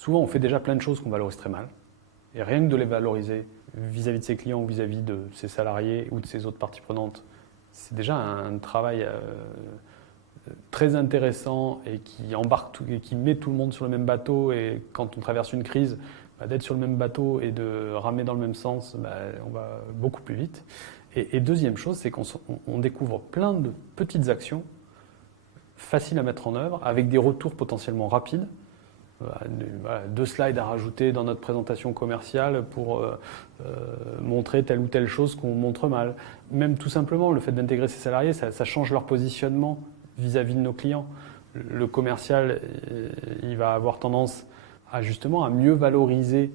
Souvent, on fait déjà plein de choses qu'on valorise très mal. Et rien que de les valoriser vis-à-vis de ses clients ou vis-à-vis de ses salariés ou de ses autres parties prenantes, c'est déjà un travail très intéressant et qui embarque et qui met tout le monde sur le même bateau. Et quand on traverse une crise, d'être sur le même bateau et de ramer dans le même sens, on va beaucoup plus vite. Et deuxième chose, c'est qu'on découvre plein de petites actions faciles à mettre en œuvre avec des retours potentiellement rapides. Voilà, 2 slides à rajouter dans notre présentation commerciale pour montrer telle ou telle chose qu'on montre mal. Même tout simplement, le fait d'intégrer ses salariés, ça change leur positionnement vis-à-vis de nos clients. Le commercial, il va avoir tendance à justement à mieux valoriser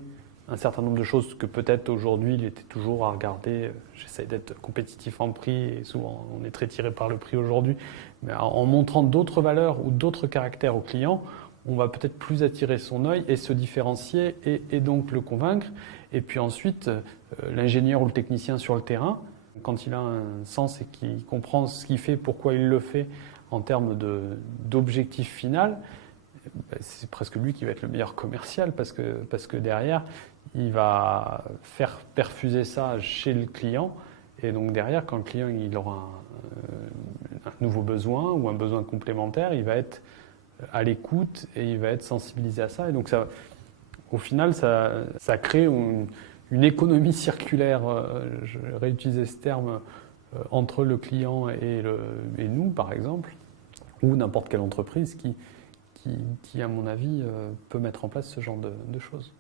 un certain nombre de choses que peut-être aujourd'hui il était toujours à regarder. J'essaie d'être compétitif en prix et souvent on est très tiré par le prix aujourd'hui. Mais en montrant d'autres valeurs ou d'autres caractères aux clients, on va peut-être plus attirer son œil et se différencier et donc le convaincre. Et puis ensuite, l'ingénieur ou le technicien sur le terrain, quand il a un sens et qu'il comprend ce qu'il fait, pourquoi il le fait en termes d'objectif final, c'est presque lui qui va être le meilleur commercial parce que derrière, il va faire perfuser ça chez le client. Et donc derrière, quand le client il aura un nouveau besoin ou un besoin complémentaire, il va être à l'écoute et il va être sensibilisé à ça. Et donc ça, au final, ça crée une économie circulaire, je réutilisais ce terme, entre le client et nous, par exemple, ou n'importe quelle entreprise qui à mon avis, peut mettre en place ce genre de choses.